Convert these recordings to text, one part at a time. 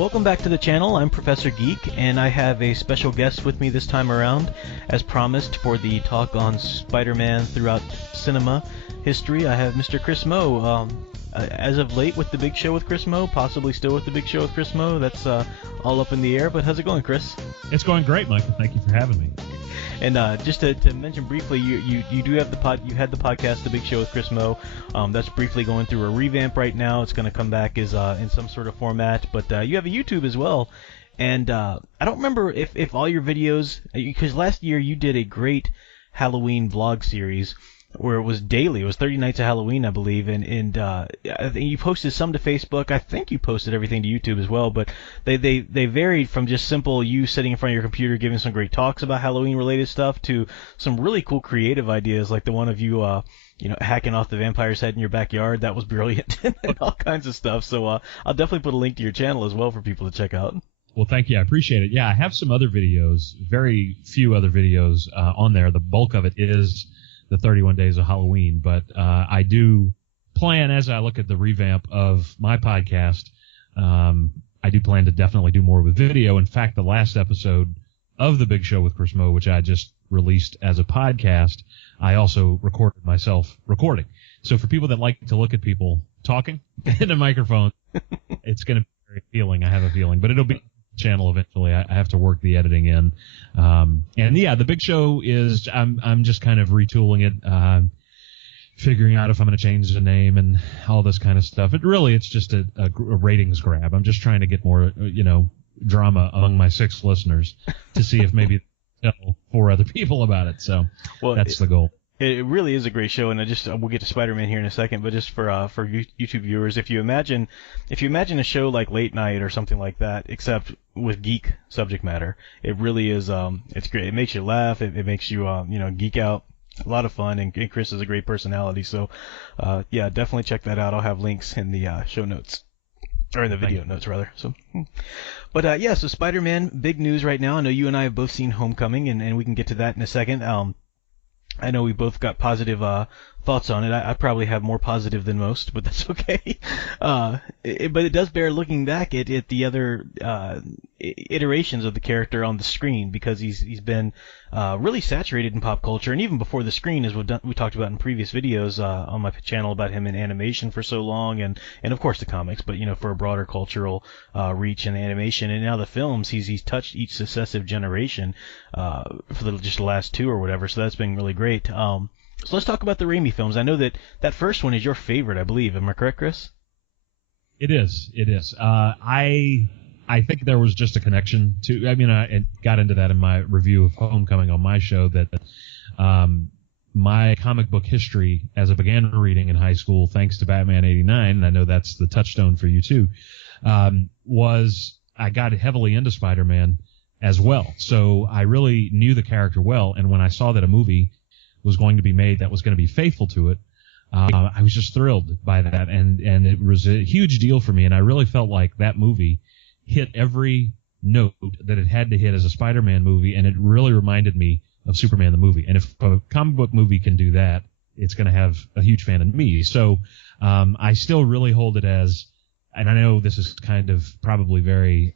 Welcome back to the channel. I'm Professor Geek, and I have a special guest with me this time around. As promised, for the talk on Spider-Man throughout cinema history, I have Mr. Chris Meaux. As of late with the Big Show with Chris Meaux, possibly still with the Big Show with Chris Meaux. That's all up in the air, but how's it going, Chris? It's going great, Michael. Thank you for having me. And just to mention briefly, you do have you had the podcast, The Big Show with Chris Meaux. That's briefly going through a revamp right now. It's going to come back as in some sort of format, but you have a YouTube as well. And I don't remember if all your videos, because last year you did a great Halloween vlog series where it was daily. It was 30 Nights of Halloween, I believe, and I think you posted some to Facebook. I think you posted everything to YouTube as well, but they varied from just simple you sitting in front of your computer giving some great talks about Halloween-related stuff to some really cool creative ideas, like the one of you, hacking off the vampire's head in your backyard. That was brilliant, and all kinds of stuff. So I'll definitely put a link to your channel as well for people to check out. Well, thank you. I appreciate it. Yeah, I have some other videos, very few other videos on there. The bulk of it is the 31 Days of Halloween, but I do plan, as I look at the revamp of my podcast, I do plan to definitely do more with video. In fact, the last episode of The Big Show with Chris Meaux, which I just released as a podcast, I also recorded myself recording. So for people that like to look at people talking in a microphone, it's going to be very appealing, I have a feeling, but it'll be channel eventually. I have to work the editing in, and yeah, the Big Show is I'm just kind of retooling it, figuring out if I'm going to change the name and all this kind of stuff. It's just a ratings grab. I'm just trying to get more drama among my 6 listeners to see if maybe tell 4 other people about it. So that's the goal. It really is a great show, and we'll get to Spider-Man here in a second. But just for YouTube viewers, if you imagine a show like Late Night or something like that, except with geek subject matter, it really is. It's great. It makes you laugh. It makes you geek out. A lot of fun, and Chris is a great personality. So yeah, definitely check that out. I'll have links in the show notes, or in the video notes rather. So. But yeah, so Spider-Man, big news right now. I know you and I have both seen Homecoming, and we can get to that in a second. I know we both got positive thoughts on it. I probably have more positive than most, but that's okay. But it does bear looking back at the other iterations of the character on the screen, because he's been really saturated in pop culture, and even before the screen, as we talked about in previous videos on my channel about him in animation for so long, and of course the comics, but for a broader cultural reach in the animation, and now the films, he's touched each successive generation for just the last 2 or whatever. So that's been really great. So let's talk about the Raimi films. I know that first one is your favorite, I believe. Am I correct, Chris? It is. I think there was just a connection to. I mean, I got into that in my review of Homecoming on my show, that my comic book history, as I began reading in high school, thanks to Batman '89, and I know that's the touchstone for you too, was I got heavily into Spider-Man as well. So I really knew the character well, and when I saw that a movie was going to be made that was going to be faithful to it, I was just thrilled by that, and it was a huge deal for me, and I really felt like that movie hit every note that it had to hit as a Spider-Man movie, and it really reminded me of Superman the movie. And if a comic book movie can do that, it's going to have a huge fan in me. So I still really hold it as, and I know this is kind of probably very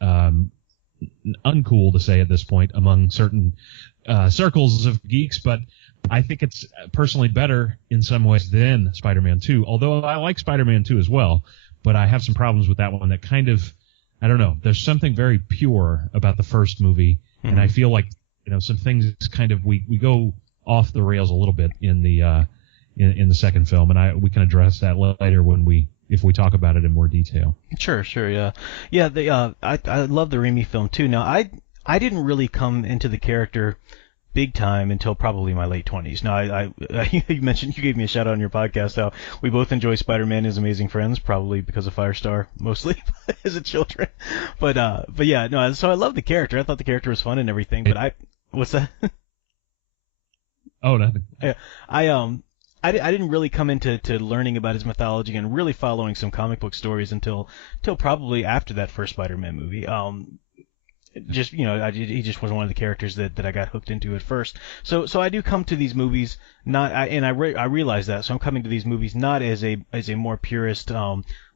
uncool to say at this point among certain circles of geeks, but I think it's personally better in some ways than Spider-Man 2, although I like Spider-Man 2 as well, but I have some problems with that one that kind of, I don't know, there's something very pure about the first movie, and I feel like some things kind of we go off the rails a little bit in the second film, and we can address that later if we talk about it in more detail. Sure, yeah. I love the Raimi film too. Now, I didn't really come into the character big time until probably my late 20s. Now, you mentioned, you gave me a shout out on your podcast how we both enjoy Spider-Man as Amazing Friends, probably because of Firestar, mostly as a children. But yeah, no, so I love the character. I thought the character was fun and everything, but what's that? Oh, nothing. Yeah, I didn't really come into learning about his mythology and really following some comic book stories until probably after that first Spider-Man movie. He just was one of the characters that I got hooked into at first. So I do come to these movies I realize that. So I'm coming to these movies not as a more purist,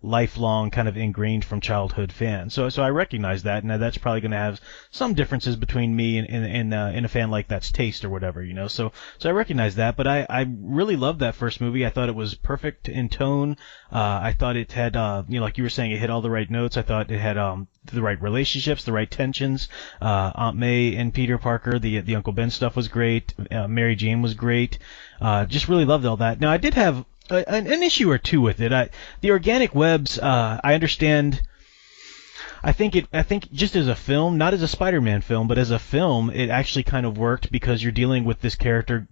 lifelong kind of ingrained from childhood fan. So I recognize that, and that's probably going to have some differences between me and a fan like that's taste or whatever, you know. So I recognize that, but I really loved that first movie. I thought it was perfect in tone. I thought it had, like you were saying, it hit all the right notes. I thought it had the right relationships, the right tensions. Aunt May and Peter Parker, the Uncle Ben stuff was great. Mary Jane was great. Just really loved all that. Now I did have an issue or two with it. The organic webs, I understand. I think just as a film, not as a Spider-Man film, but as a film, it actually kind of worked because you're dealing with this character.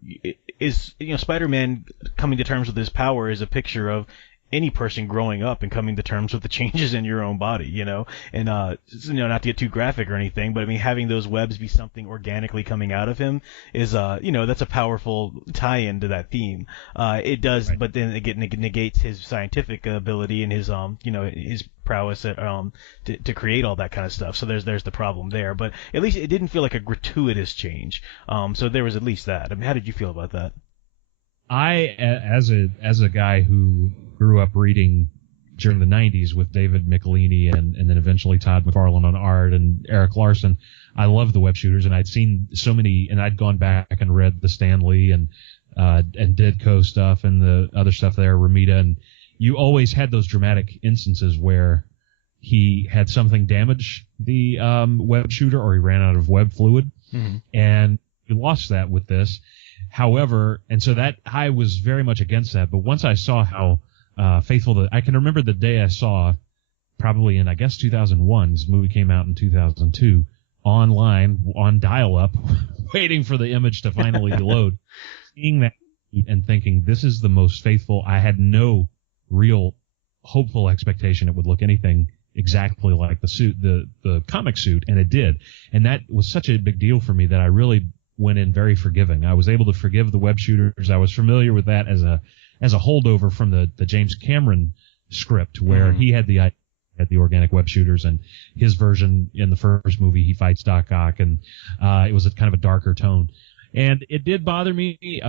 Spider-Man coming to terms with his power is a picture of any person growing up and coming to terms with the changes in your own body, you know, and not to get too graphic or anything, but I mean having those webs be something organically coming out of him is that's a powerful tie-in to that theme. It does, right. But then it negates his scientific ability and his his prowess at to create all that kind of stuff. So there's the problem there, but at least it didn't feel like a gratuitous change. So there was at least that. I mean, how did you feel about that? As a guy who grew up reading during the 90s with David Michelini and then eventually Todd McFarlane on art and Eric Larson, I love the web shooters, and I'd seen so many, and I'd gone back and read the Stan Lee and Ditko stuff and the other stuff there, Romita, and you always had those dramatic instances where he had something damage the web shooter or he ran out of web fluid, and we lost that with this. However, and so that I was very much against that, but once I saw how faithful I can remember the day I saw, probably in I guess 2001, this movie came out in 2002, online on dial-up, waiting for the image to finally load, seeing that and thinking this is the most faithful. I had no real hopeful expectation it would look anything exactly like the suit, the comic suit, and it did, and that was such a big deal for me that I really went in very forgiving. I was able to forgive the web shooters. I was familiar with that as a holdover from the James Cameron script where he had the organic web shooters, and his version in the first movie he fights Doc Ock, and it was a kind of a darker tone. And it did bother me,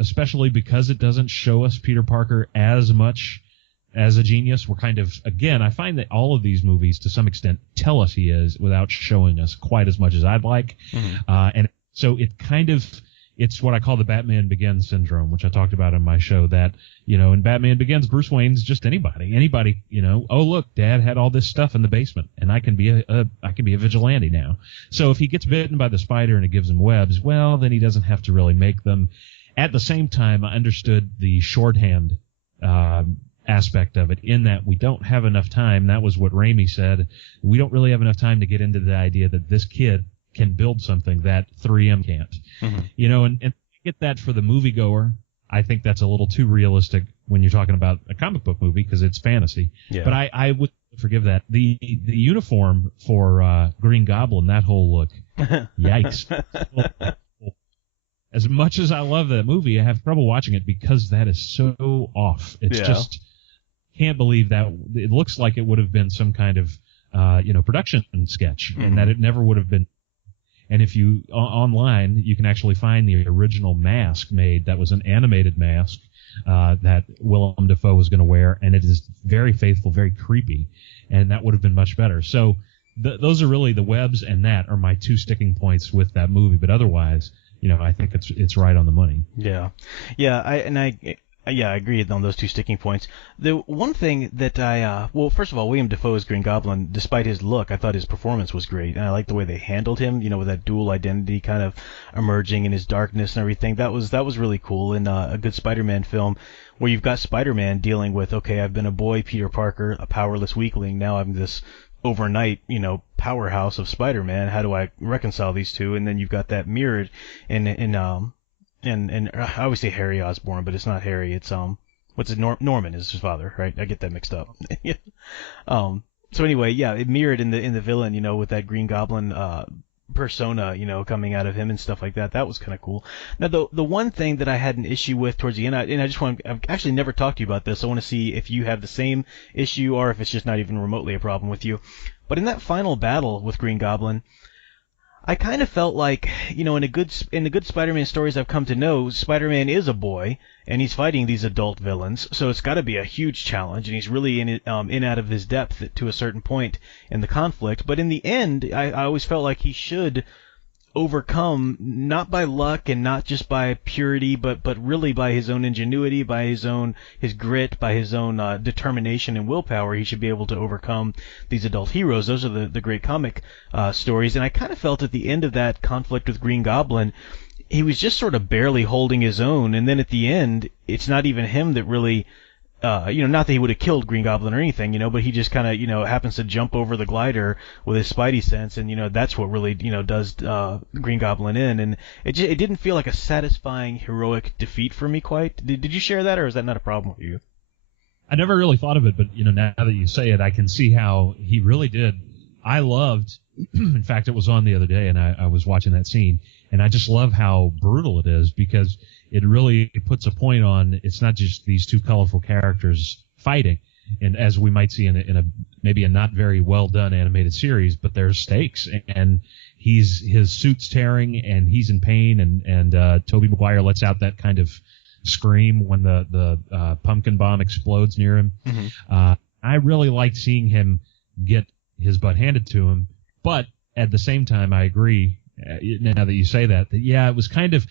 especially because it doesn't show us Peter Parker as much as a genius. We're kind of, again, I find that all of these movies to some extent tell us he is without showing us quite as much as I'd like. And so it's what I call the Batman Begins syndrome, which I talked about in my show, that, in Batman Begins, Bruce Wayne's just anybody, oh, look, Dad had all this stuff in the basement and I can be a vigilante now. So if he gets bitten by the spider and it gives him webs, well, then he doesn't have to really make them. At the same time, I understood the shorthand, aspect of it, in that we don't have enough time. That was what Raimi said. We don't really have enough time to get into the idea that this kid can build something that 3M can't. And get that for the moviegoer. I think that's a little too realistic when you're talking about a comic book movie because it's fantasy. Yeah. But I would forgive that. The uniform for Green Goblin, that whole look, yikes. As much as I love that movie, I have trouble watching it because that is so off. It's just can't believe that it looks like it would have been some kind of production sketch, and that it never would have been. And if you online, you can actually find the original mask made. That was an animated mask that Willem Dafoe was going to wear, and it is very faithful, very creepy, and that would have been much better. So those are really the webs, and that are my two sticking points with that movie. But otherwise, I think it's right on the money. Yeah, I agree on those two sticking points. The one thing that first of all, William Dafoe's Green Goblin, despite his look, I thought his performance was great, and I liked the way they handled him, with that dual identity kind of emerging in his darkness and everything. That was really cool in a good Spider-Man film, where you've got Spider-Man dealing with, okay, I've been a boy, Peter Parker, a powerless weakling, now I'm this overnight, powerhouse of Spider-Man. How do I reconcile these two? And then you've got that mirrored in and I always say Harry Osborn, but it's not Harry. It's what's it? Norman is his father, right? I get that mixed up. So anyway, yeah, it mirrored in the villain, with that Green Goblin persona, coming out of him and stuff like that. That was kind of cool. Now, the one thing that I had an issue with towards the end, I've actually never talked to you about this. I want to see if you have the same issue or if it's just not even remotely a problem with you. But in that final battle with Green Goblin, I kind of felt like, in the good Spider-Man stories I've come to know, Spider-Man is a boy and he's fighting these adult villains, so it's got to be a huge challenge, and he's really in out of his depth to a certain point in the conflict. But in the end, I always felt like he should overcome, not by luck and not just by purity, but really by his own ingenuity, by his grit, by his own determination and willpower. He should be able to overcome these adult heroes. Those are the great comic stories. And I kind of felt at the end of that conflict with Green Goblin, he was just sort of barely holding his own. And then at the end, it's not even him that really, not that he would have killed Green Goblin or anything, but he just kind of, happens to jump over the glider with his Spidey sense, and, that's what really, does Green Goblin in. And it didn't feel like a satisfying, heroic defeat for me quite. Did you share that, or is that not a problem with you? I never really thought of it, but, now that you say it, I can see how he really did. I loved, in fact, it was on the other day, and I was watching that scene, and I just love how brutal it is, because it really puts a point on, it's not just these two colorful characters fighting, and as we might see in a maybe a not very well done animated series, but there's stakes, and his suit's tearing, and he's in pain, and Tobey Maguire lets out that kind of scream when the pumpkin bomb explodes near him. Mm-hmm. I really liked seeing him get his butt handed to him, but at the same time, I agree. Now that you say that, yeah, it was kind of.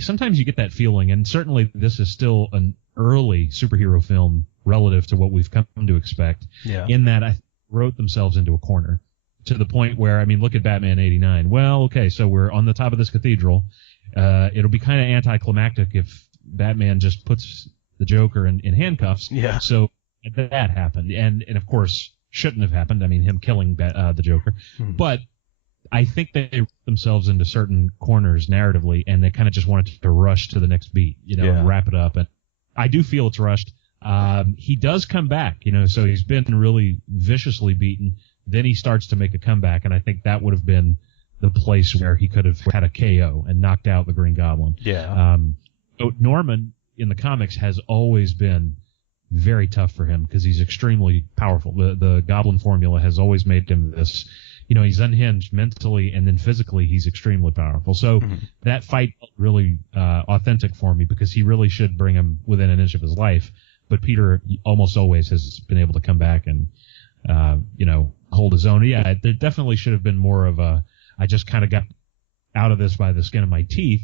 Sometimes you get that feeling, and certainly this is still an early superhero film relative to what we've come to expect. Yeah. In that, I wrote themselves into a corner to the point where, look at Batman '89. Well, okay, so we're on the top of this cathedral. It'll be kind of anticlimactic if Batman just puts the Joker in handcuffs. Yeah. So that happened, and of course shouldn't have happened. Him killing the Joker, but. I think they wrote themselves into certain corners narratively, and they kind of just wanted to rush to the next beat, and wrap it up. And I do feel it's rushed. He does come back, so he's been really viciously beaten. Then he starts to make a comeback, and I think that would have been the place where he could have had a KO and knocked out the Green Goblin. Yeah. So Norman in the comics has always been very tough for him because he's extremely powerful. The Goblin formula has always made him this. He's unhinged mentally, and then physically he's extremely powerful. So that fight felt really authentic for me, because he really should bring him within an inch of his life. But Peter almost always has been able to come back and, hold his own. Yeah, there definitely should have been more of a, I just kind of got out of this by the skin of my teeth.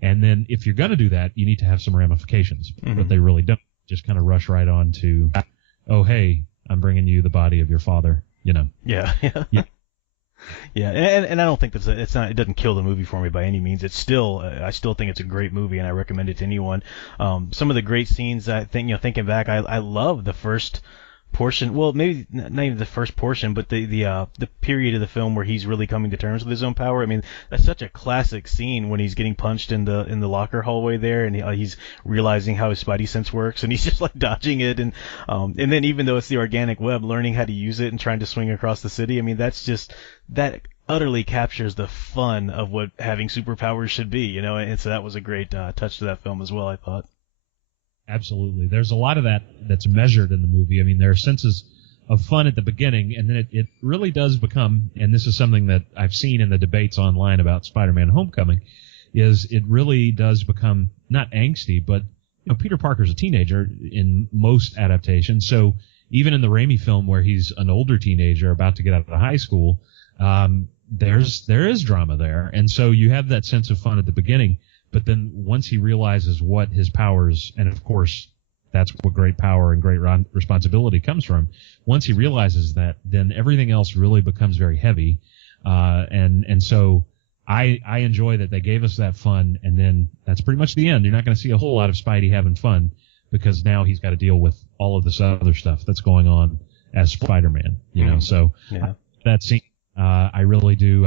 And then if you're going to do that, you need to have some ramifications. But they really don't. Just kind of rush right on to, oh, hey, I'm bringing you the body of your father, Yeah. Yeah, and I don't think it doesn't kill the movie for me by any means. It's still, I still think it's a great movie, and I recommend it to anyone. Some of the great scenes, I think, thinking back, I love the first portion. Well, maybe not even the first portion, but the period of the film where he's really coming to terms with his own power. That's such a classic scene when he's getting punched in the locker hallway there, and he's realizing how his Spidey sense works, and he's just like dodging it, and then even though it's the organic web, learning how to use it and trying to swing across the city. That's just that utterly captures the fun of what having superpowers should be, and so that was a great touch to that film as well, I thought. Absolutely. There's a lot of that's measured in the movie. There are senses of fun at the beginning, and then it really does become, and this is something that I've seen in the debates online about Spider-Man Homecoming, is it really does become not angsty, but Peter Parker's a teenager in most adaptations, so even in the Raimi film where he's an older teenager about to get out of high school, there is drama there, and so you have that sense of fun at the beginning. But then once he realizes what his powers, and of course that's what great power and great responsibility comes from, once he realizes that, then everything else really becomes very heavy. And so I enjoy that they gave us that fun, and then that's pretty much the end. You're not going to see a whole lot of Spidey having fun, because now he's got to deal with all of this other stuff that's going on as Spider-Man. So that scene, I really do.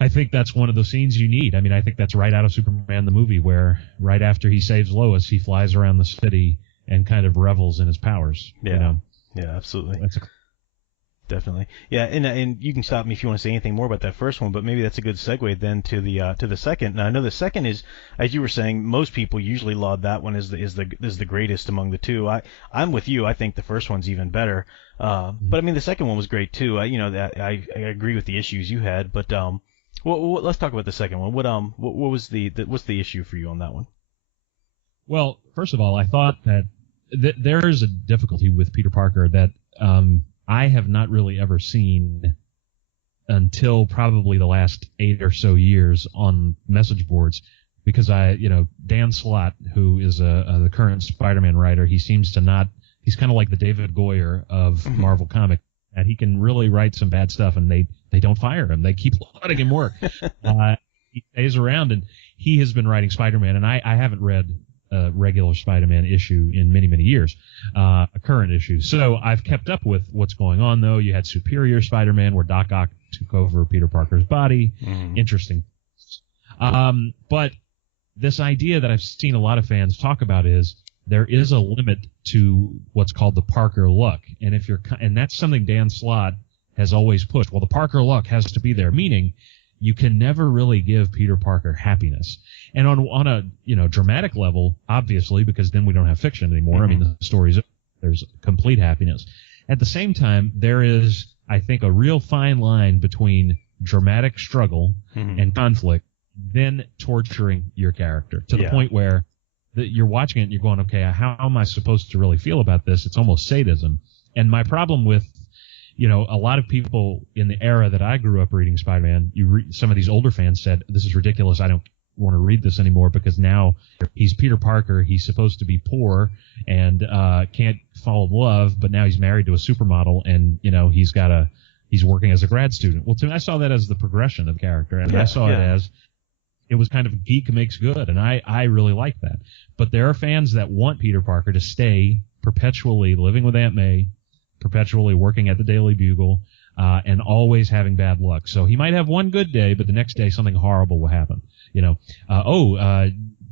I think that's one of the scenes you need. I think that's right out of Superman the movie, where right after he saves Lois, he flies around the city and kind of revels in his powers. Yeah, absolutely. Definitely. Yeah, and you can stop me if you want to say anything more about that first one, but maybe that's a good segue then to the second. Now I know the second is, as you were saying, most people usually laud that one as the greatest among the two. I'm with you. I think the first one's even better. But the second one was great too. I agree with the issues you had, but Well, let's talk about the second one. What was what's the issue for you on that one? Well, first of all, I thought that there is a difficulty with Peter Parker that I have not really ever seen until probably the last 8 or so years on message boards, because Dan Slott, who is the current Spider-Man writer, he seems to not. He's kind of like the David Goyer of Marvel Comics, and he can really write some bad stuff, and they don't fire him. They keep letting him work. He stays around, and he has been writing Spider-Man, and I haven't read a regular Spider-Man issue in many, many years, a current issue. So I've kept up with what's going on, though. You had Superior Spider-Man, where Doc Ock took over Peter Parker's body. Interesting. But this idea that I've seen a lot of fans talk about is there is a limit to what's called the Parker look. And that's something Dan Slott has always pushed. Well, the Parker look has to be there, meaning you can never really give Peter Parker happiness. And on a dramatic level, obviously, because then we don't have fiction anymore. I mean, the stories, there's complete happiness. At the same time, there is, I think, a real fine line between dramatic struggle and conflict, then torturing your character to the point where you're watching it and you're going, okay, how am I supposed to really feel about this? It's almost sadism. And my problem with a lot of people in the era that I grew up reading Spider-Man, some of these older fans said, this is ridiculous. I don't want to read this anymore because now he's Peter Parker. He's supposed to be poor and can't fall in love, but now he's married to a supermodel and, he's working as a grad student. Well, to me, I saw that as the progression of the character, and I saw it as it was kind of geek makes good, and I really like that. But there are fans that want Peter Parker to stay perpetually living with Aunt May, perpetually working at the Daily Bugle, and always having bad luck. So he might have one good day, but the next day something horrible will happen.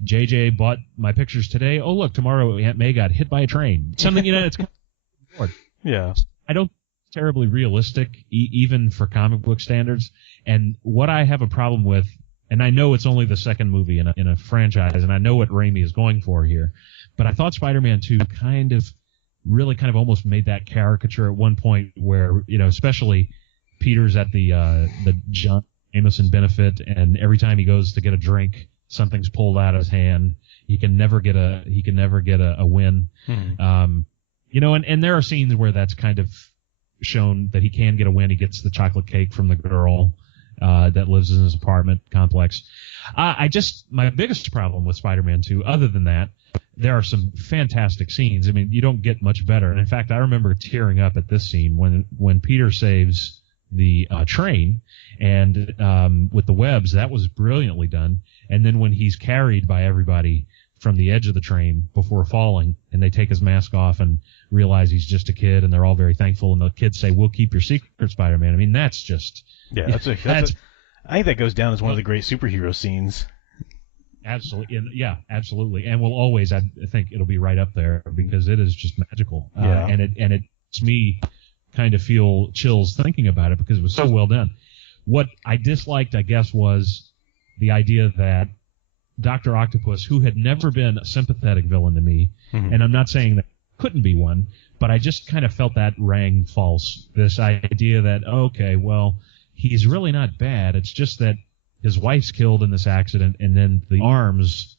JJ bought my pictures today. Oh, look, tomorrow Aunt May got hit by a train. Something, it's yeah. I don't terribly realistic, even for comic book standards. And what I have a problem with, and I know it's only the second movie in a franchise, and I know what Raimi is going for here, but I thought Spider-Man 2 really almost made that caricature at one point where, especially Peter's at the John Jameson benefit, and every time he goes to get a drink, something's pulled out of his hand. He can never get a win. And there are scenes where that's kind of shown that he can get a win. He gets the chocolate cake from the girl that lives in his apartment complex. My biggest problem with Spider-Man 2, other than that, there are some fantastic scenes. I mean, you don't get much better. And in fact, I remember tearing up at this scene when Peter saves the train, and with the webs, that was brilliantly done. And then when he's carried by everybody from the edge of the train before falling, and they take his mask off and realize he's just a kid, and they're all very thankful, and the kids say, "We'll keep your secret, Spider-Man." I mean, that's just I think that goes down as one of the great superhero scenes. Absolutely, absolutely, and will always. I think it'll be right up there because it is just magical. And it makes me kind of feel chills thinking about it because it was so well done. What I disliked, I guess, was the idea that Dr. Octopus, who had never been a sympathetic villain to me, and I'm not saying that couldn't be one, but I just kind of felt that rang false. This idea that, okay, well, he's really not bad. It's just that his wife's killed in this accident, and then the arms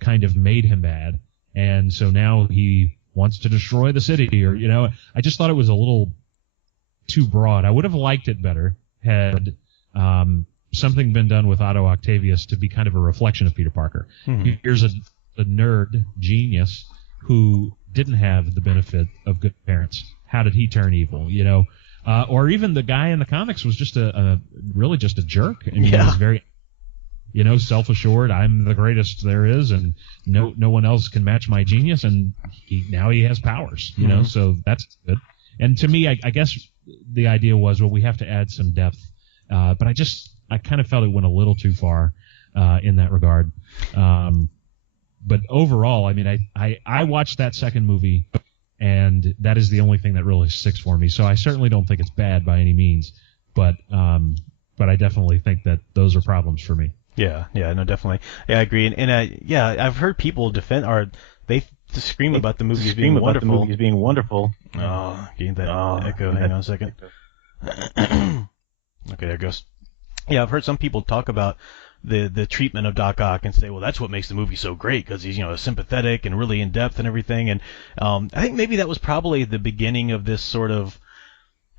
kind of made him bad, and so now he wants to destroy the city. Or I just thought it was a little too broad. I would have liked it better had something been done with Otto Octavius to be kind of a reflection of Peter Parker. Here's a nerd genius who didn't have the benefit of good parents. How did he turn evil? Or even the guy in the comics was just really just a jerk. I mean, he was very, self-assured. I'm the greatest there is, and no one else can match my genius. And now he has powers. So that's good. And to me, I guess the idea was, well, we have to add some depth. But I kind of felt it went a little too far in that regard. But overall, I mean, I watched that second movie, and that is the only thing that really sticks for me. So I certainly don't think it's bad by any means, but I definitely think that those are problems for me. Yeah, no, definitely. Yeah, I agree. And I've heard people they scream about the movies being wonderful. Oh, getting that echo. Hang on a second. Okay, there it goes. Yeah, I've heard some people talk about the treatment of Doc Ock and say, well, that's what makes the movie so great because he's sympathetic and really in depth and everything. And I think maybe that was probably the beginning of this sort of.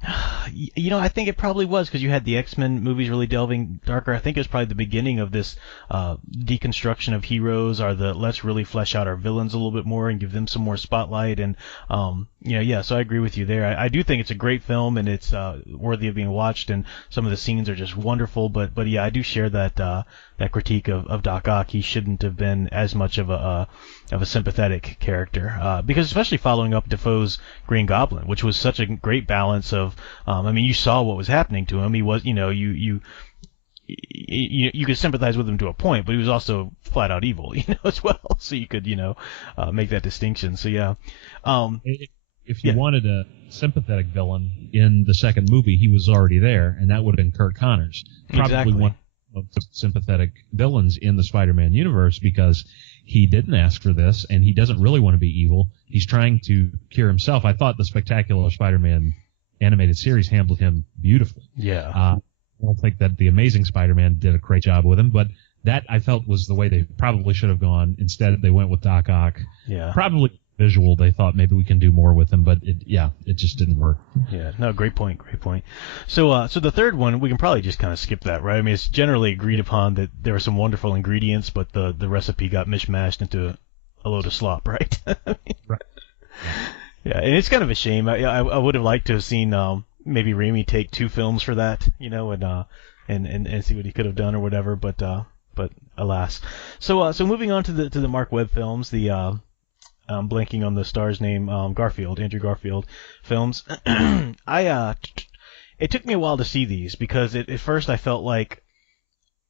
I think it probably was because you had the X-Men movies really delving darker. I think it was probably the beginning of this deconstruction of heroes, or let's really flesh out our villains a little bit more and give them some more spotlight. And so I agree with you there. I do think it's a great film and it's worthy of being watched, and some of the scenes are just wonderful. But yeah, I do share that critique of Doc Ock. He shouldn't have been as much of a sympathetic character because especially following up Defoe's Green Goblin, which was such a great balance of. You saw what was happening to him. He was, you could sympathize with him to a point, but he was also flat out evil, as well. So you could, make that distinction. So yeah. If you wanted a sympathetic villain in the second movie, he was already there, and that would have been Kurt Connors. Probably one of the sympathetic villains in the Spider-Man universe because he didn't ask for this, and he doesn't really want to be evil. He's trying to cure himself. I thought the Spectacular Spider-Man animated series handled him beautifully. Yeah. I don't think that the Amazing Spider-Man did a great job with him, but that I felt was the way they probably should have gone. Instead, they went with Doc Ock. Yeah. Probably visual. They thought maybe we can do more with him, but it just didn't work. Yeah. No, great point. So the third one, we can probably just kind of skip that, right? I mean, it's generally agreed upon that there were some wonderful ingredients, but the recipe got mishmashed into a load of slop, right? Right. Yeah, and it's kind of a shame. I would have liked to have seen maybe Raimi take 2 films for that, and see what he could have done or whatever. But alas. So moving on to the Mark Webb films, the I'm blanking on the star's name, Andrew Garfield films. It took me a while to see these because at first I felt like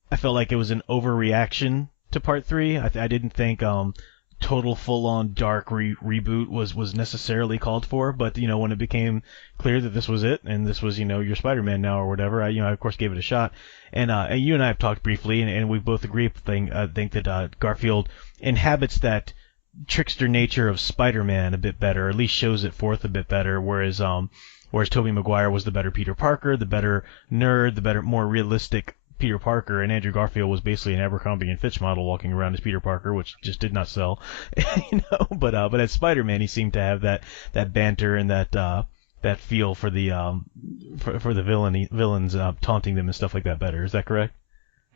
it was an overreaction to Part 3. I didn't think total full-on dark reboot was necessarily called for, but when it became clear that this was it and this was your Spider-Man now or whatever, I of course gave it a shot. And you and I have talked briefly, and we both agree. I think that Garfield inhabits that trickster nature of Spider-Man a bit better, or at least shows it forth a bit better. Whereas Tobey Maguire was the better Peter Parker, the better nerd, the better, more realistic Peter Parker, and Andrew Garfield was basically an Abercrombie and Fitch model walking around as Peter Parker, which just did not sell, But as Spider-Man, he seemed to have that banter and that feel for the for the villains taunting them and stuff like that better. Is that correct?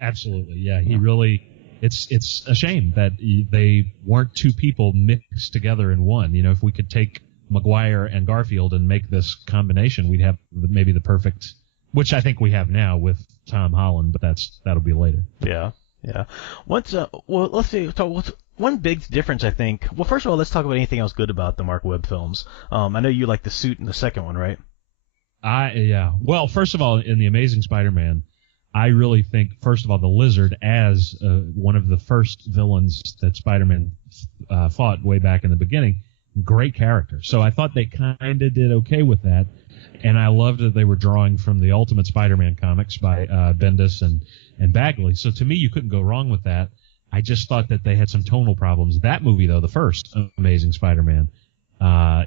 Absolutely, yeah. He really. It's a shame that they weren't 2 people mixed together in one. If we could take Maguire and Garfield and make this combination, we'd have maybe the perfect. Which I think we have now with Tom Holland, but that'll be later. Yeah. Let's see. What's one big difference, I think? Well, first of all, let's talk about anything else good about the Mark Webb films. I know you like the suit in the second one, right? Yeah. Well, first of all, in the Amazing Spider-Man, I really think, first of all, the Lizard as one of the first villains that Spider-Man fought way back in the beginning, great character. So I thought they kind of did okay with that. And I loved that they were drawing from the Ultimate Spider-Man comics by Bendis and Bagley. So to me, you couldn't go wrong with that. I just thought that they had some tonal problems. That movie, though, the first Amazing Spider-Man, I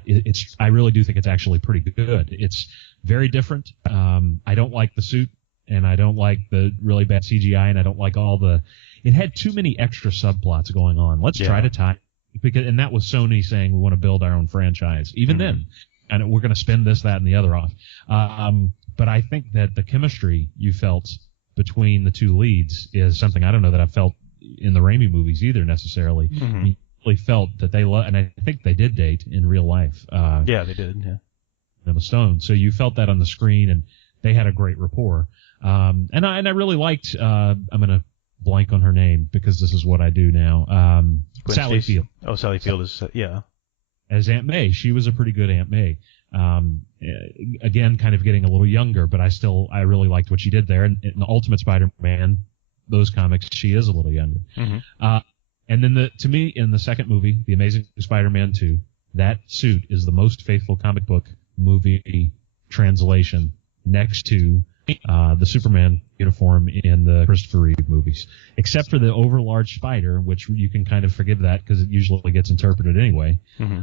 really do think it's actually pretty good. It's very different. I don't like the suit, and I don't like the really bad CGI, and I don't like it had too many extra subplots going on. Let's try to tie, and that was Sony saying we want to build our own franchise. Even then. And we're going to spin this, that, and the other off. But I think that the chemistry you felt between the 2 leads is something I don't know that I've felt in the Raimi movies either necessarily. Mm-hmm. You really felt that they and I think they did date in real life. Yeah, they did. Yeah. Emma Stone. So you felt that on the screen, and they had a great rapport. And I really liked. I'm going to blank on her name because this is what I do now. Sally Field. Oh, Sally Field is yeah. As Aunt May. She was a pretty good Aunt May. Again, kind of getting a little younger, but I really liked what she did there. And in the Ultimate Spider-Man, those comics, she is a little younger. Mm-hmm. And then to me, in the second movie, The Amazing Spider-Man 2, that suit is the most faithful comic book movie translation next to the Superman uniform in the Christopher Reeve movies, except for the overlarge spider, which you can kind of forgive that because it usually gets interpreted anyway. Mm-hmm.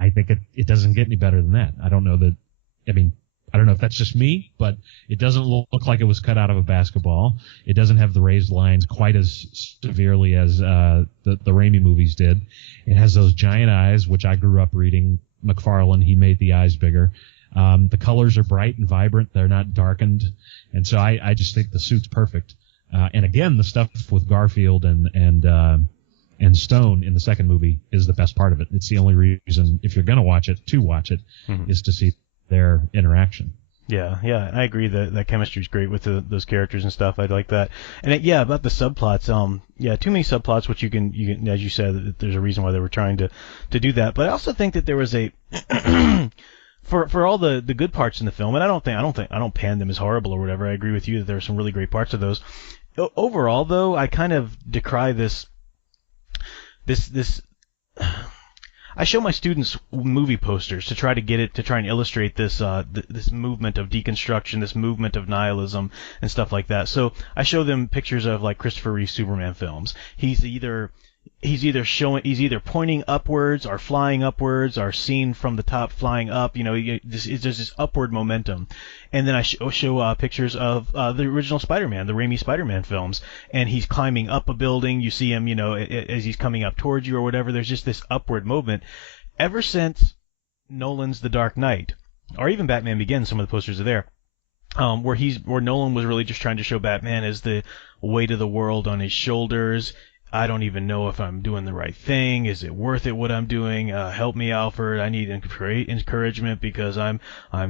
I think it doesn't get any better than that. I don't know that. I mean, I don't know if that's just me, but it doesn't look like it was cut out of a basketball. It doesn't have the raised lines quite as severely as the Raimi movies did. It has those giant eyes, which I grew up reading McFarlane. He made the eyes bigger. The colors are bright and vibrant. They're not darkened. And so I just think the suit's perfect. And again, the stuff with Garfield and Stone in the second movie is the best part of it. It's the only reason, if you're going to watch it, is to see their interaction. Yeah, I agree that chemistry is great with those characters and stuff. I like that. And about the subplots, too many subplots, which you can, as you said, there's a reason why they were trying to do that. But I also think that there was a for all the good parts in the film, and I don't pan them as horrible or whatever. I agree with you that there are some really great parts of those. Overall, though, I kind of decry this. I show my students movie posters to try and illustrate this this movement of deconstruction, this movement of nihilism and stuff like that. So I show them pictures of like Christopher Reeve Superman films. He's either pointing upwards or flying upwards or seen from the top flying up. There's this upward momentum. And then I show pictures of the original Spider-Man, the Raimi Spider-Man films, and he's climbing up a building. You see him, as he's coming up towards you or whatever. There's just this upward movement. Ever since Nolan's The Dark Knight, or even Batman Begins, some of the posters are there, where Nolan was really just trying to show Batman as the weight of the world on his shoulders. I don't even know if I'm doing the right thing. Is it worth it what I'm doing? Help me, Alfred. I need encouragement because I'm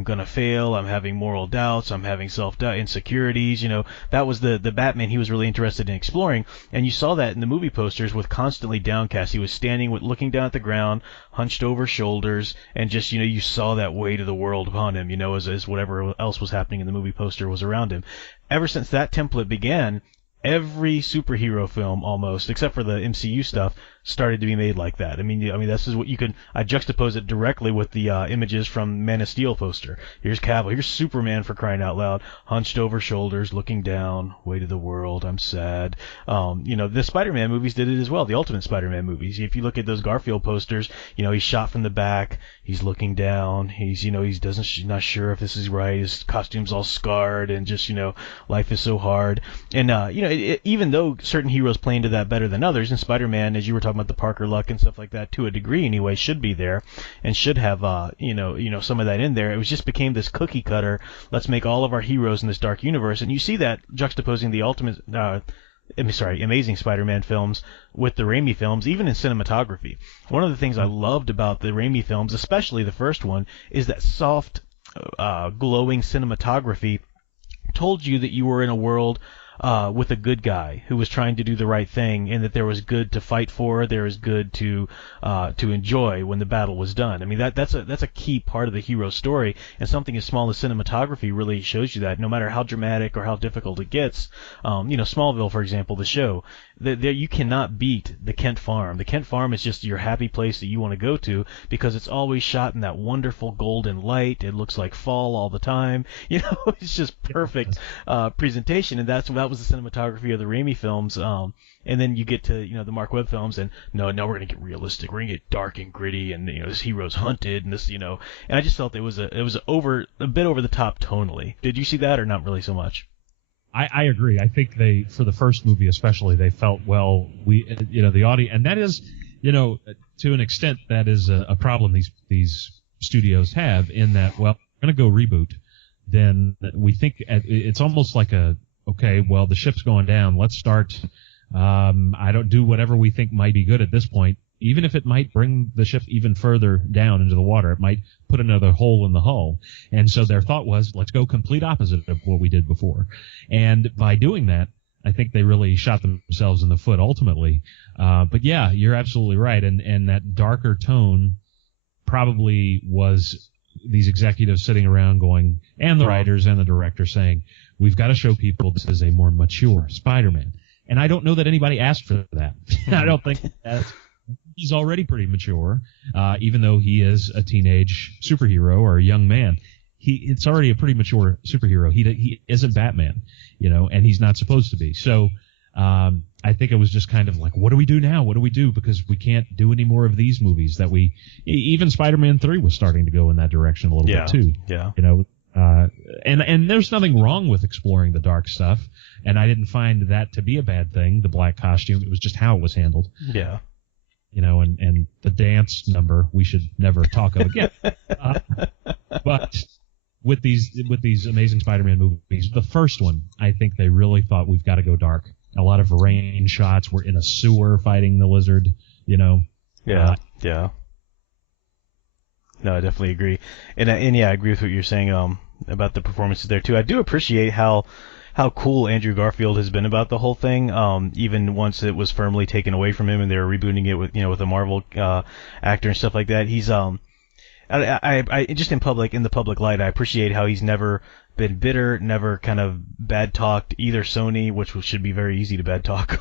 gonna fail. I'm having moral doubts. I'm having self-doubt, insecurities. That was the Batman he was really interested in exploring. And you saw that in the movie posters with constantly downcast. He was standing looking down at the ground, hunched over shoulders, and just, you saw that weight of the world upon him, as whatever else was happening in the movie poster was around him. Ever since that template began, every superhero film almost, except for the MCU stuff, started to be made like that. I mean, this is what I juxtapose it directly with the images from Man of Steel poster. Here's Cavill, here's Superman, for crying out loud, hunched over shoulders, looking down, weight of the world, I'm sad. The Spider-Man movies did it as well, the Ultimate Spider-Man movies. If you look at those Garfield posters, he's shot from the back, he's looking down, he's not sure if this is right, his costume's all scarred, and just, life is so hard. And, even though certain heroes play into that better than others, and Spider-Man, as you were talking about the Parker luck and stuff like that, to a degree anyway, should be there and should have some of that in there. It just became this cookie cutter. Let's make all of our heroes in this dark universe, and you see that juxtaposing the Amazing Spider-Man films with the Raimi films, even in cinematography. One of the things I loved about the Raimi films, especially the first one, is that soft, glowing cinematography told you that you were in a world with a good guy who was trying to do the right thing, and that there was good to fight for, there was good to enjoy when the battle was done. I mean, that's a key part of the hero story, and something as small as cinematography really shows you that. No matter how dramatic or how difficult it gets, Smallville, for example, the show, there you cannot beat the Kent Farm. The Kent Farm is just your happy place that you want to go to because it's always shot in that wonderful golden light. It looks like fall all the time. It's just perfect presentation, and that was the cinematography of the Raimi films. And then you get to the Mark Webb films, and no, we're gonna get realistic. We're gonna get dark and gritty, and this hero's hunted, and this and I just felt it was a bit over the top tonally. Did you see that, or not really so much? I agree. I think for the first movie especially, they felt, the audience, and that is, to an extent, that is a problem these studios have, in that, we're going to go reboot. Then we think it's almost like the ship's going down. Let's start. I don't do whatever we think might be good at this point, even if it might bring the ship even further down into the water. It might put another hole in the hull. And so their thought was, let's go complete opposite of what we did before. And by doing that, I think they really shot themselves in the foot ultimately. But yeah, you're absolutely right. And that darker tone probably was these executives sitting around going, and the writers and the director saying, we've got to show people this is a more mature Spider-Man. And I don't know that anybody asked for that. I don't think he's already pretty mature, even though he is a teenage superhero or a young man. It's already a pretty mature superhero. He isn't Batman, and he's not supposed to be. So I think it was just kind of like, what do we do now? What do we do? Because we can't do any more of these movies even Spider-Man 3 was starting to go in that direction a little bit too. Yeah. And there's nothing wrong with exploring the dark stuff, and I didn't find that to be a bad thing, the black costume. It was just how it was handled. Yeah. And the dance number we should never talk of again. But with these Amazing Spider-Man movies, the first one, I think they really thought we've got to go dark. A lot of rain shots. We're in a sewer fighting the lizard, Yeah, yeah. No, I definitely agree. And yeah, I agree with what you're saying about the performances there too. I do appreciate how cool Andrew Garfield has been about the whole thing. Even once it was firmly taken away from him and they were rebooting it with with a Marvel actor and stuff like that. He's I just in the public light, I appreciate how he's never been bitter, never kind of bad talked either Sony, which should be very easy to bad talk,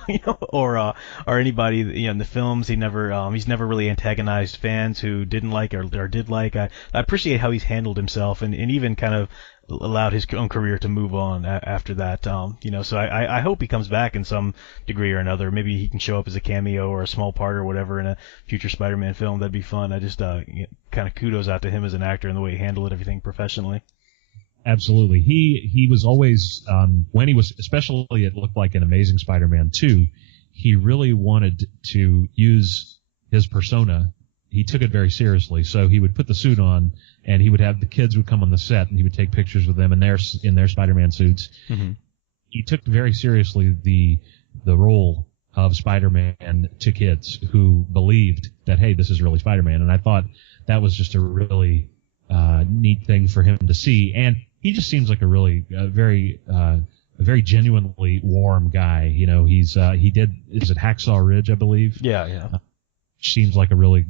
or anybody in the films. He's never really antagonized fans who didn't like or did like. I appreciate how he's handled himself and even kind of allowed his own career to move on after that. So I hope he comes back in some degree or another. Maybe he can show up as a cameo or a small part or whatever in a future Spider-Man film. That'd be fun. I just kind of kudos out to him as an actor and the way he handled everything professionally. Absolutely. He was always, when he was, especially it looked like in Amazing Spider-Man 2, he really wanted to use his persona. He took it very seriously. So he would put the suit on and he would have the kids would come on the set and he would take pictures with them in their Spider-Man suits. Mm-hmm. He took very seriously the role of Spider-Man to kids who believed that, hey, this is really Spider-Man. And I thought that was just a really neat thing for him to see. And he just seems like a very genuinely warm guy. He is it Hacksaw Ridge, I believe? Yeah. Seems like a really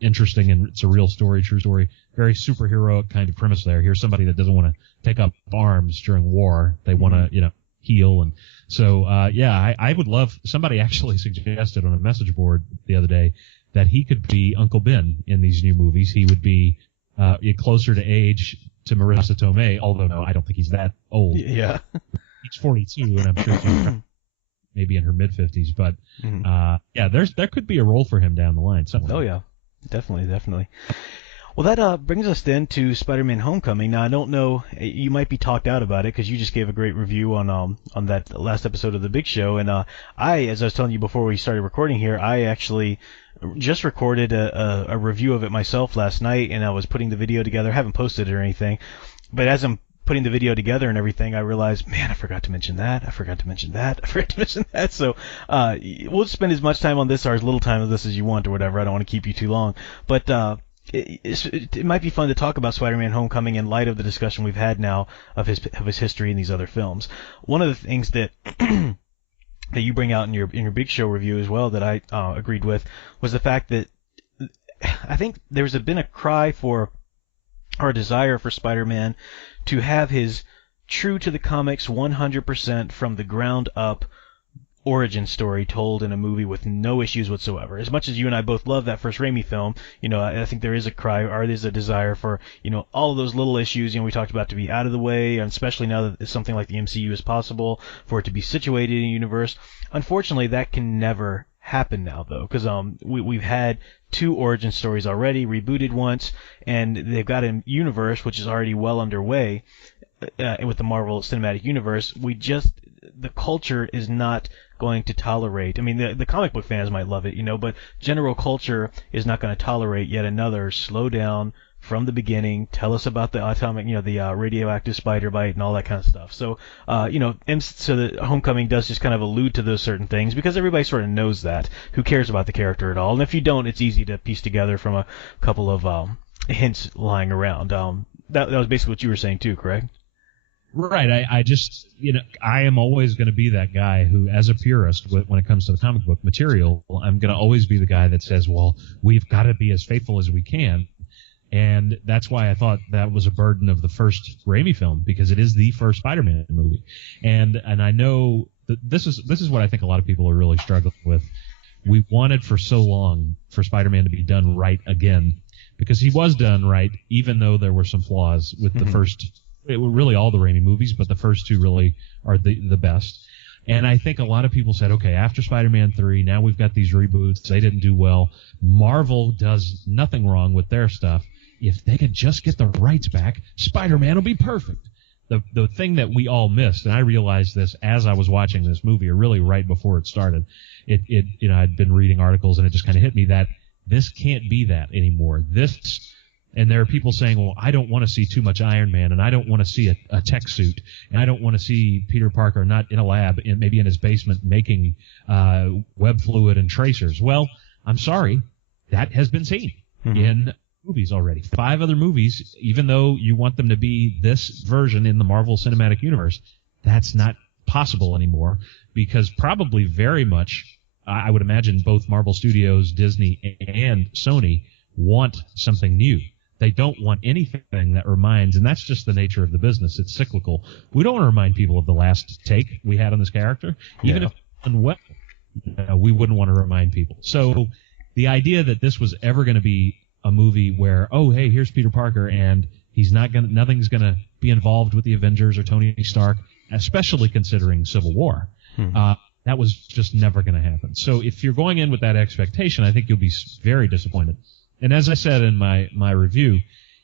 interesting, and it's a real story, true story, very superheroic kind of premise there. Here's somebody that doesn't want to take up arms during war. They want to, heal. And so, I would love, somebody actually suggested on a message board the other day that he could be Uncle Ben in these new movies. He would be closer to age to Marissa Tomei, although no, I don't think he's that old. Yeah. He's 42, and I'm sure she's maybe in her mid-50s. But, there could be a role for him down the line somewhere. Oh, yeah. Definitely. Well, that brings us then to Spider-Man Homecoming. Now, I don't know, you might be talked out about it because you just gave a great review on that last episode of the Big Show. And as I was telling you before we started recording here, I actually just recorded a review of it myself last night, and I was putting the video together. I haven't posted it or anything, but as I'm putting the video together and everything, I realized, man, I forgot to mention that. So we'll spend as much time on this or as little time on this as you want or whatever. I don't want to keep you too long, but it might be fun to talk about Spider-Man Homecoming in light of the discussion we've had now of his history in these other films. One of the things that that you bring out in your Big Show review as well that I agreed with was the fact that I think there's been a cry for or a desire for Spider-Man to have his true to the comics 100% from the ground up origin story told in a movie with no issues whatsoever. As much as you and I both love that first Raimi film, I think there is a cry or there's a desire for, all of those little issues, we talked about to be out of the way, and especially now that something like the MCU is possible, for it to be situated in a universe. Unfortunately, that can never happen now, though, because we've had 2 origin stories already, rebooted once, and they've got a universe which is already well underway with the Marvel Cinematic Universe. The culture is not going to tolerate. I mean, the comic book fans might love it, but general culture is not going to tolerate yet another slow down from the beginning. Tell us about the atomic, the radioactive spider bite and all that kind of stuff. So, so the Homecoming does just kind of allude to those certain things because everybody sort of knows that. Who cares about the character at all? And if you don't, it's easy to piece together from a couple of hints lying around. That was basically what you were saying too, correct? Right. I just, I am always going to be that guy who, as a purist, when it comes to the comic book material, I'm going to always be the guy that says, well, we've got to be as faithful as we can. And that's why I thought that was a burden of the first Raimi film, because it is the first Spider-Man movie. And I know that this is what I think a lot of people are really struggling with. We wanted for so long for Spider-Man to be done right again, because he was done right, even though there were some flaws with the first. It were really all the Raimi movies, but the first 2 really are the best. And I think a lot of people said, okay, after Spider-Man 3, now we've got these reboots. They didn't do well. Marvel does nothing wrong with their stuff. if they could just get the rights back, Spider-Man will be perfect. The thing that we all missed, and I realized this as I was watching this movie, or really right before it started, I'd been reading articles and it just kind of hit me that this can't be that anymore. And there are people saying, well, I don't want to see too much Iron Man, and I don't want to see a tech suit, and I don't want to see Peter Parker not in a lab, maybe in his basement, making web fluid and tracers. Well, I'm sorry, that has been seen in movies already. 5 other movies, even though you want them to be this version in the Marvel Cinematic Universe, that's not possible anymore, because probably very much, I would imagine both Marvel Studios, Disney, and Sony want something new. They don't want anything that reminds, and that's just the nature of the business. It's cyclical. We don't want to remind people of the last take we had on this character. Even if it's done well, we wouldn't want to remind people. So the idea that this was ever going to be a movie where, oh, hey, here's Peter Parker, and nothing's going to be involved with the Avengers or Tony Stark, especially considering Civil War, that was just never going to happen. So if you're going in with that expectation, I think you'll be very disappointed. And as I said in my review,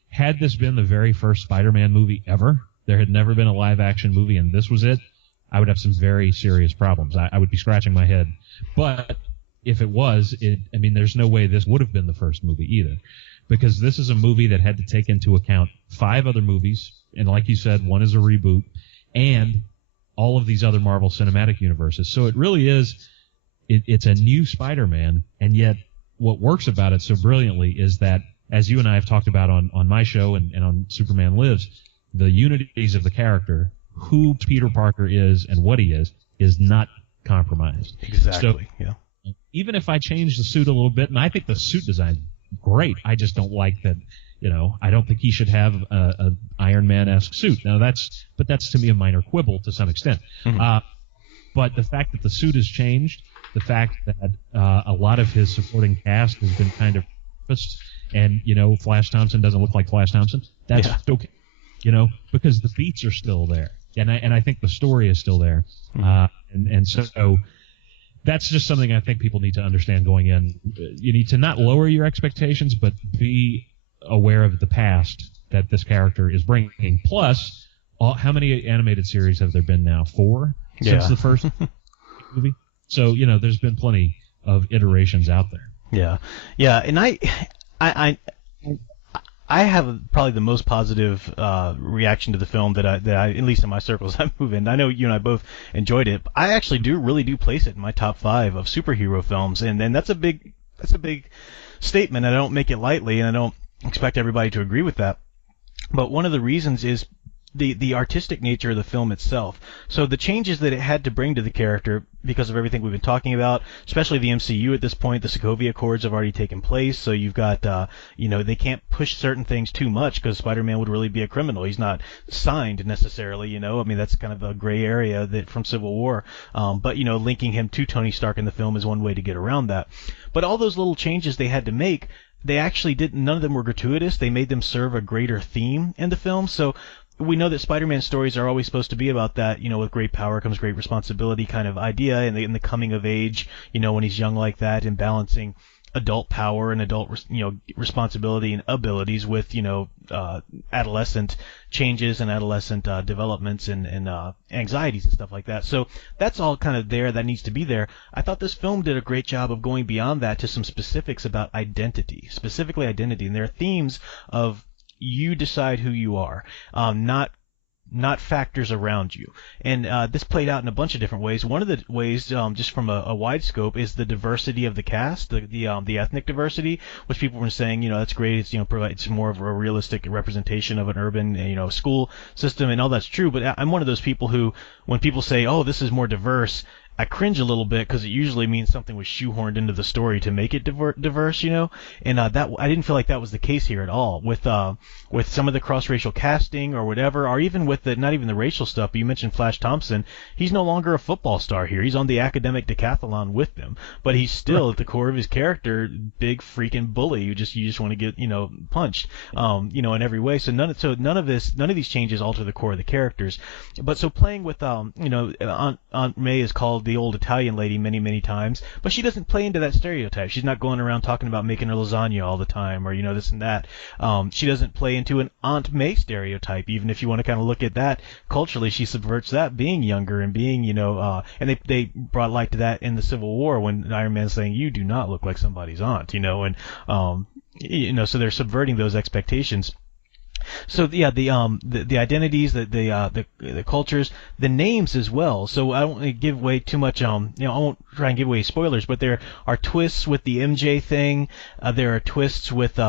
had this been the very first Spider-Man movie ever, there had never been a live-action movie, and this was it, I would have some very serious problems. I would be scratching my head. But if it was, there's no way this would have been the first movie either, because this is a movie that had to take into account 5 other movies, and like you said, one is a reboot, and all of these other Marvel Cinematic Universes. So it really is, it's a new Spider-Man, and yet what works about it so brilliantly is that, as you and I have talked about on my show and on Superman Lives, the unities of the character, who Peter Parker is and what he is not compromised. Exactly, so, even if I change the suit a little bit, and I think the suit design is great, I just don't like that, I don't think he should have a Iron Man-esque suit. Now that's to me a minor quibble to some extent. But the fact that the suit has changed, the fact that a lot of his supporting cast has been kind of purposed, and Flash Thompson doesn't look like Flash Thompson, that's okay, because the beats are still there, and I think the story is still there, and so that's just something I think people need to understand going in. You need to not lower your expectations, but be aware of the past that this character is bringing. Plus, how many animated series have there been now? 4 since the first movie. So there's been plenty of iterations out there. Yeah, and I have probably the most positive reaction to the film that I at least in my circles I move in. I know you and I both enjoyed it. But I actually really do place it in my top 5 of superhero films, and that's a big statement. I don't make it lightly, and I don't expect everybody to agree with that. But one of the reasons is the artistic nature of the film itself. So the changes that it had to bring to the character because of everything we've been talking about, especially the MCU at this point, the Sokovia Accords have already taken place. So you've got, they can't push certain things too much because Spider-Man would really be a criminal. He's not signed necessarily, that's kind of a gray area from Civil War. But linking him to Tony Stark in the film is one way to get around that. But all those little changes they had to make, they actually didn't, none of them were gratuitous. They made them serve a greater theme in the film. So we know that Spider-Man stories are always supposed to be about that, with great power comes great responsibility kind of idea, and in the coming of age, when he's young like that, and balancing adult power and adult, responsibility and abilities with, adolescent changes and adolescent developments and anxieties and stuff like that. So that's all kind of there. That needs to be there. I thought this film did a great job of going beyond that to some specifics about identity, specifically identity, and there are themes of you decide who you are, not factors around you. And this played out in a bunch of different ways. One of the ways, just from a wide scope, is the diversity of the cast, the ethnic diversity, which people were saying, that's great. It's provides more of a realistic representation of an urban, school system, and all that's true. But I'm one of those people who, when people say, "Oh, this is more diverse," I cringe a little bit because it usually means something was shoehorned into the story to make it diverse, and that I didn't feel like that was the case here at all with some of the cross-racial casting or whatever, or even with not even the racial stuff. But you mentioned Flash Thompson. He's no longer a football star here. He's on the academic decathlon with them, but he's still at the core of his character, big freaking bully. You just want to get punched, in every way. So none of these changes alter the core of the characters. But so playing with Aunt May is called the old Italian lady many times, but she doesn't play into that stereotype. She's not going around talking about making her lasagna all the time, or this and that. She doesn't play into an Aunt May stereotype, even if you want to kind of look at that culturally. She subverts that, being younger and being, and they brought light to that in the Civil War when Iron Man's saying, "You do not look like somebody's aunt," and so they're subverting those expectations. So yeah, the identities, the cultures, the names as well. So I don't want to give away too much. I won't try and give away spoilers, but there are twists with the MJ thing. There are twists with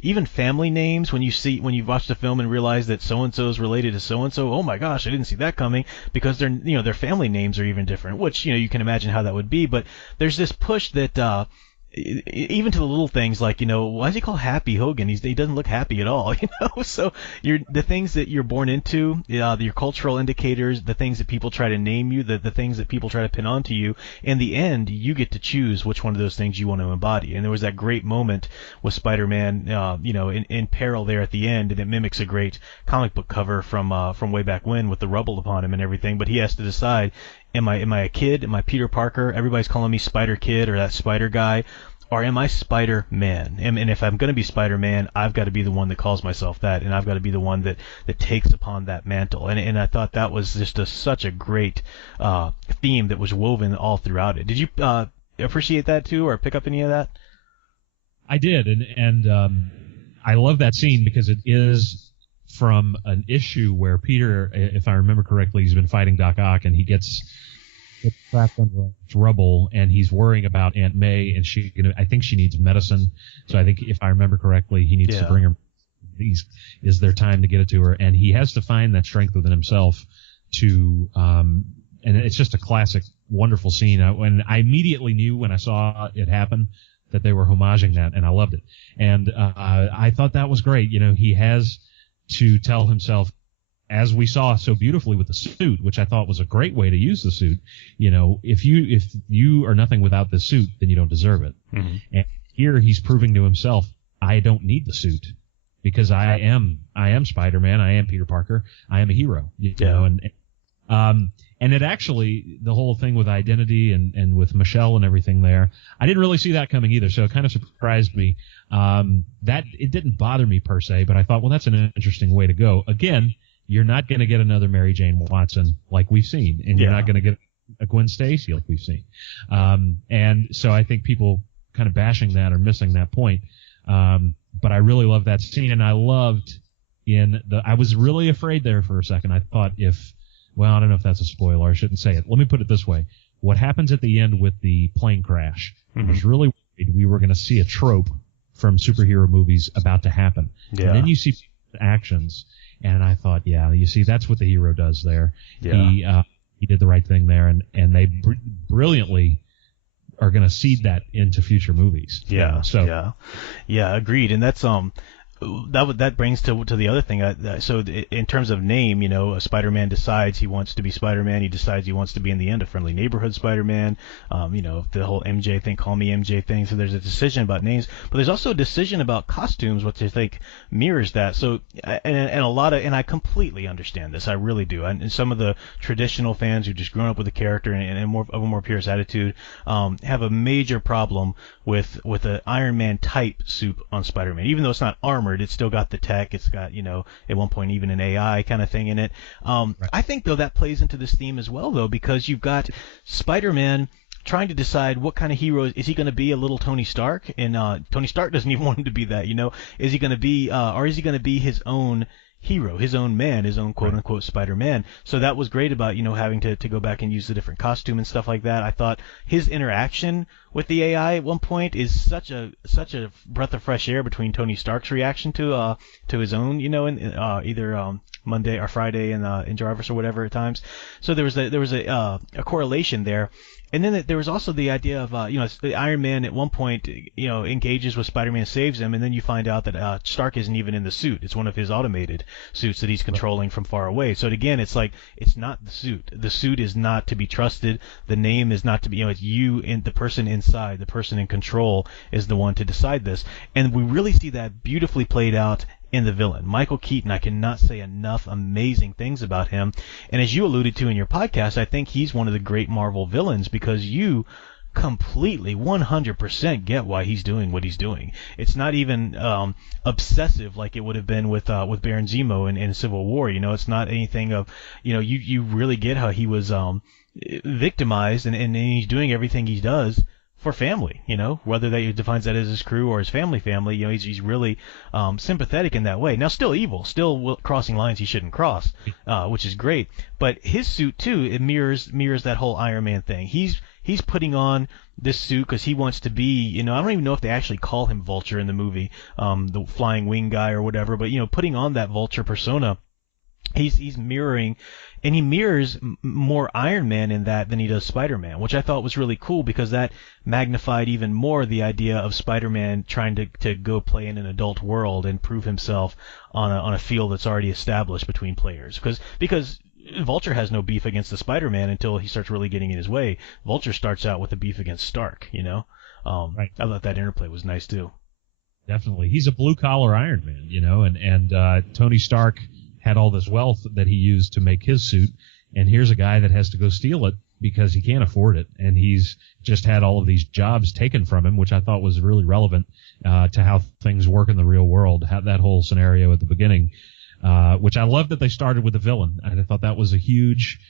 even family names. When you watch the film and realize that so and so is related to so and so, oh my gosh, I didn't see that coming, because their family names are even different. Which you can imagine how that would be. But there's this push that. Even to the little things like, why is he called Happy Hogan? He doesn't look happy at all, So the things that you're born into, your cultural indicators, the things that people try to name you, the things that people try to pin onto you, in the end, you get to choose which one of those things you want to embody. And there was that great moment with Spider-Man, in peril there at the end, and it mimics a great comic book cover from way back when with the rubble upon him and everything. But he has to decide. Am I a kid? Am I Peter Parker? Everybody's calling me Spider Kid or that Spider Guy. Or am I Spider-Man? And if I'm going to be Spider-Man, I've got to be the one that calls myself that, and I've got to be the one that takes upon that mantle. And I thought that was just such a great theme that was woven all throughout it. Did you appreciate that too, or pick up any of that? I did, and I love that scene because it is from an issue where Peter, if I remember correctly, he's been fighting Doc Ock, and he gets trapped under rubble, and he's worrying about Aunt May, and I think she needs medicine. So I think, if I remember correctly, he needs to bring her. Is there time to get it to her? And he has to find that strength within himself to. And it's just a classic, wonderful scene. When I immediately knew when I saw it happen that they were homaging that, and I loved it. And I thought that was great. He has to tell himself, as we saw so beautifully with the suit, which I thought was a great way to use the suit. If you are nothing without this suit, then you don't deserve it. Mm-hmm. And here he's proving to himself, I don't need the suit, because I am Spider-Man. I am Peter Parker. I am a hero. And it actually, the whole thing with identity and with Michelle and everything there, I didn't really see that coming either. So it kind of surprised me. That it didn't bother me per se, but I thought, well, that's an interesting way to go. Again, you're not going to get another Mary Jane Watson like we've seen, and you're not going to get a Gwen Stacy like we've seen. And so I think people kind of bashing that or missing that point. But I really love that scene, and I was really afraid there for a second. I thought I don't know if that's a spoiler. I shouldn't say it. Let me put it this way. What happens at the end with the plane crash, I was really worried we were going to see a trope from superhero movies about to happen. Yeah. And then you see actions. And I thought, you see, that's what the hero does there. Yeah. He did the right thing there, and they brilliantly are going to seed that into future movies. Yeah. Agreed. And that's that brings to the other thing. So in terms of name, Spider-Man decides he wants to be Spider-Man. He decides he wants to be, in the end, a friendly neighborhood Spider-Man. The whole MJ thing, call me MJ thing. So there's a decision about names, but there's also a decision about costumes, which I think mirrors that. So and I completely understand this. I really do. And some of the traditional fans who just grown up with the character and more of a more purist attitude have a major problem with an Iron Man type suit on Spider-Man, even though it's not armored. It's still got the tech. It's got, at one point even an AI kind of thing in it. Right. I think, though, that plays into this theme as well, though, because you've got Spider-Man trying to decide what kind of hero is he going to be. A little Tony Stark, and Tony Stark doesn't even want him to be that. Is he going to be, or is he going to be his own hero, his own man, his own quote-unquote Spider-Man? So that was great about, having to go back and use the different costume and stuff like that. I thought his interaction with the AI at one point is such a breath of fresh air between Tony Stark's reaction to his own, either Monday or Friday in Jarvis or whatever at times. So there was a correlation there. And then there was also the idea of, the Iron Man at one point, engages with Spider-Man, saves him, and then you find out that Stark isn't even in the suit. It's one of his automated suits that he's controlling from far away. So again, it's like, it's not the suit. The suit is not to be trusted. The name is not to be, it's you, and the person inside, the person in control is the one to decide this. And we really see that beautifully played out in the villain. Michael Keaton, I cannot say enough amazing things about him. And as you alluded to in your podcast, I think he's one of the great Marvel villains because you completely 100% get why he's doing what he's doing. It's not even obsessive like it would have been with Baron Zemo in Civil War. It's not anything of, you really get how he was victimized and he's doing everything he does for family, whether that he defines that as his crew or his family, he's really sympathetic in that way. Now, still evil, still crossing lines he shouldn't cross, which is great. But his suit too, it mirrors that whole Iron Man thing. He's putting on this suit because he wants to be, I don't even know if they actually call him Vulture in the movie, the flying wing guy or whatever, but putting on that Vulture persona, he's mirroring. And he mirrors more Iron Man in that than he does Spider-Man, which I thought was really cool because that magnified even more the idea of Spider-Man trying to go play in an adult world and prove himself on a field that's already established between players. Because Vulture has no beef against the Spider-Man until he starts really getting in his way. Vulture starts out with a beef against Stark, Right. I thought that interplay was nice too. Definitely. He's a blue-collar Iron Man, and Tony Stark had all this wealth that he used to make his suit, and here's a guy that has to go steal it because he can't afford it, and he's just had all of these jobs taken from him, which I thought was really relevant to how things work in the real world, that whole scenario at the beginning, which I love that they started with the villain. I thought that was a huge,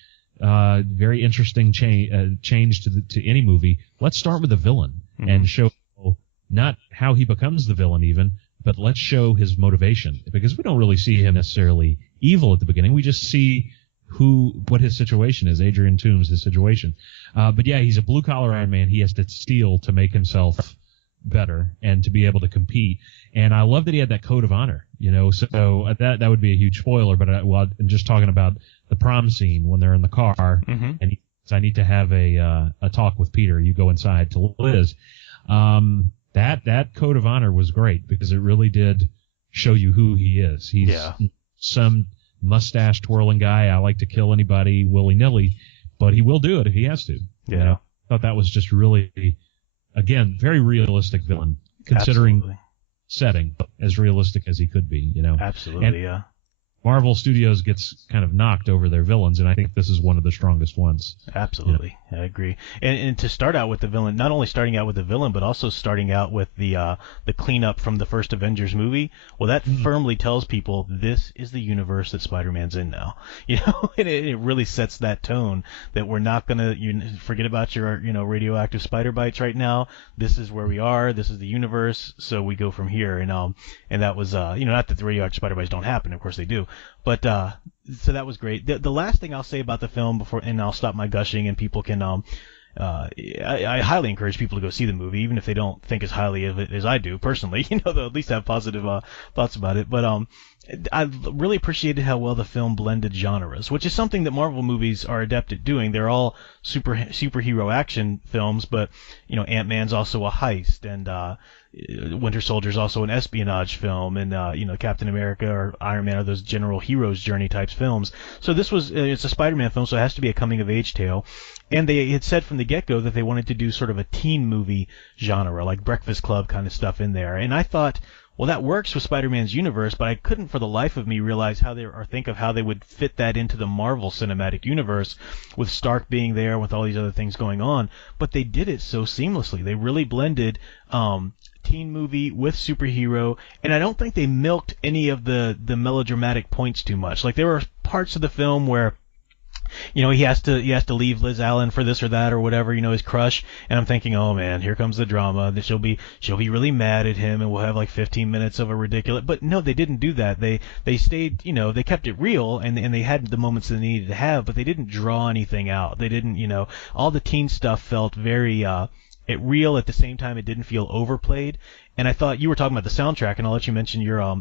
very interesting change to any movie. Let's start with the villain and show not how he becomes the villain even, but let's show his motivation, because we don't really see him necessarily evil at the beginning. We just see what his situation is. Adrian Toomes, his situation. But yeah, he's a blue-collar Iron Man. He has to steal to make himself better and to be able to compete. And I love that he had that code of honor, so that would be a huge spoiler, but I'm just talking about the prom scene when they're in the car, and he says, I need to have a talk with Peter. You go inside to Liz. That code of honor was great because it really did show you who he is. He's some mustache twirling guy. I like to kill anybody willy-nilly, but he will do it if he has to. Yeah. I thought that was just really, again, very realistic villain, considering setting as realistic as he could be. Absolutely, yeah. Marvel Studios gets kind of knocked over their villains, and I think this is one of the strongest ones. Absolutely, I agree. And to start out with the villain, not only starting out with the villain, but also starting out with the cleanup from the first Avengers movie. Well, that firmly tells people this is the universe that Spider-Man's in now. And it really sets that tone that we're not gonna forget about your radioactive spider bites right now. This is where we are. This is the universe. So we go from here. And that was not that the radioactive spider bites don't happen. Of course they do. But so that was great. The last thing I'll say about the film and I'll stop my gushing, and people can I highly encourage people to go see the movie, even if they don't think as highly of it as I do personally. They'll at least have positive thoughts about it. But I really appreciated how well the film blended genres, which is something that Marvel movies are adept at doing. They're all superhero action films, but Ant-Man's also a heist, and Winter Soldier's also an espionage film, and Captain America or Iron Man are those general hero's journey types films. So this was it's a Spider-Man film, so it has to be a coming of age tale. And they had said from the get-go that they wanted to do sort of a teen movie genre, like Breakfast Club kind of stuff in there. And I thought, well, that works with Spider-Man's universe, but I couldn't for the life of me realize think of how they would fit that into the Marvel Cinematic Universe, with Stark being there, with all these other things going on. But they did it so seamlessly. They really blended teen movie with superhero, and I don't think they milked any of the melodramatic points too much. Like, there were parts of the film where he has to leave Liz Allen for this or that or whatever, his crush, and I'm thinking, oh man, here comes the drama. She'll be really mad at him, and we'll have like 15 minutes of a ridiculous. But no, they didn't do that. They stayed, they kept it real, and they had the moments they needed to have, but they didn't draw anything out. They didn't, all the teen stuff felt very real. At the same time, it didn't feel overplayed. And I thought, you were talking about the soundtrack, and I'll let you mention your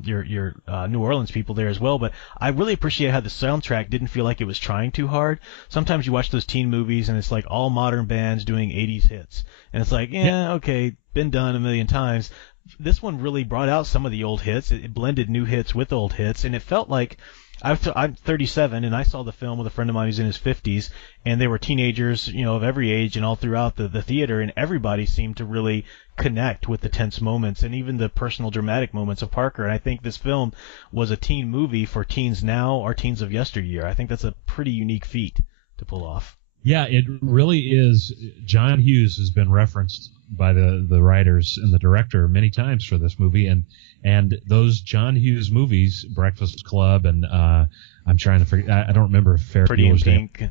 New Orleans people there as well, but I really appreciate how the soundtrack didn't feel like it was trying too hard. Sometimes you watch those teen movies and it's like all modern bands doing 80s hits, and it's like, okay, been done a million times. This one really brought out some of the old hits. It blended new hits with old hits, and it felt like I'm 37, and I saw the film with a friend of mine who's in his 50s, and they were teenagers, of every age, and all throughout the theater, and everybody seemed to really connect with the tense moments and even the personal dramatic moments of Parker. And I think this film was a teen movie for teens now or teens of yesteryear. I think that's a pretty unique feat to pull off. Yeah, it really is. John Hughes has been referenced by the writers and the director many times for this movie, and those John Hughes movies, Breakfast Club, and I'm trying to forget, I don't remember Pretty in Pink.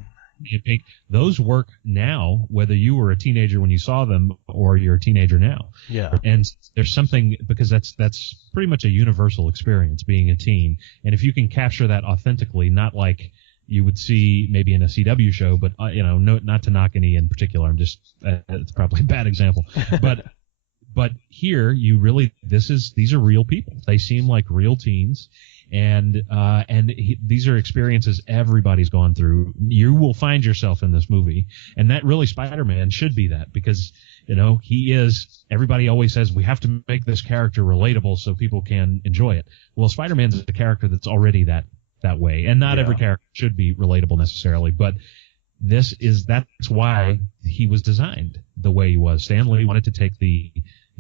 Pink. Those work now, whether you were a teenager when you saw them or you're a teenager now. Yeah. And there's something, because that's pretty much a universal experience, being a teen, and if you can capture that authentically, not like you would see maybe in a CW show, but not to knock any in particular. I'm just it's probably a bad example, but here you really these are real people. They seem like real teens, and these are experiences everybody's gone through. You will find yourself in this movie, and that really Spider-Man should be that, because he is. Everybody always says we have to make this character relatable so people can enjoy it. Well, Spider-Man's a character that's already that way, and not every character should be relatable necessarily, but that's why he was designed the way he was. Stan Lee wanted to take the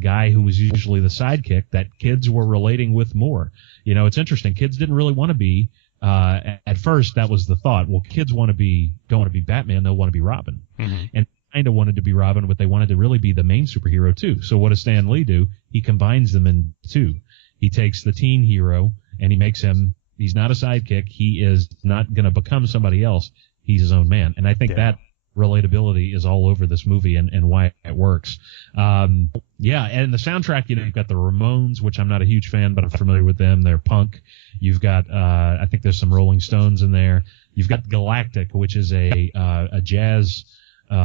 guy who was usually the sidekick that kids were relating with more. It's interesting. Kids didn't really want to be at first. That was the thought. Well, kids don't want to be Batman. They'll want to be Robin, and kind of wanted to be Robin, but they wanted to really be the main superhero too. So what does Stan Lee do? He combines them in two. He takes the teen hero and he makes him. He's not a sidekick. He is not going to become somebody else. He's his own man. And I think that relatability is all over this movie and why it works. And the soundtrack, you've got the Ramones, which I'm not a huge fan, but I'm familiar with them. They're punk. You've got, I think there's some Rolling Stones in there. You've got Galactic, which is a jazz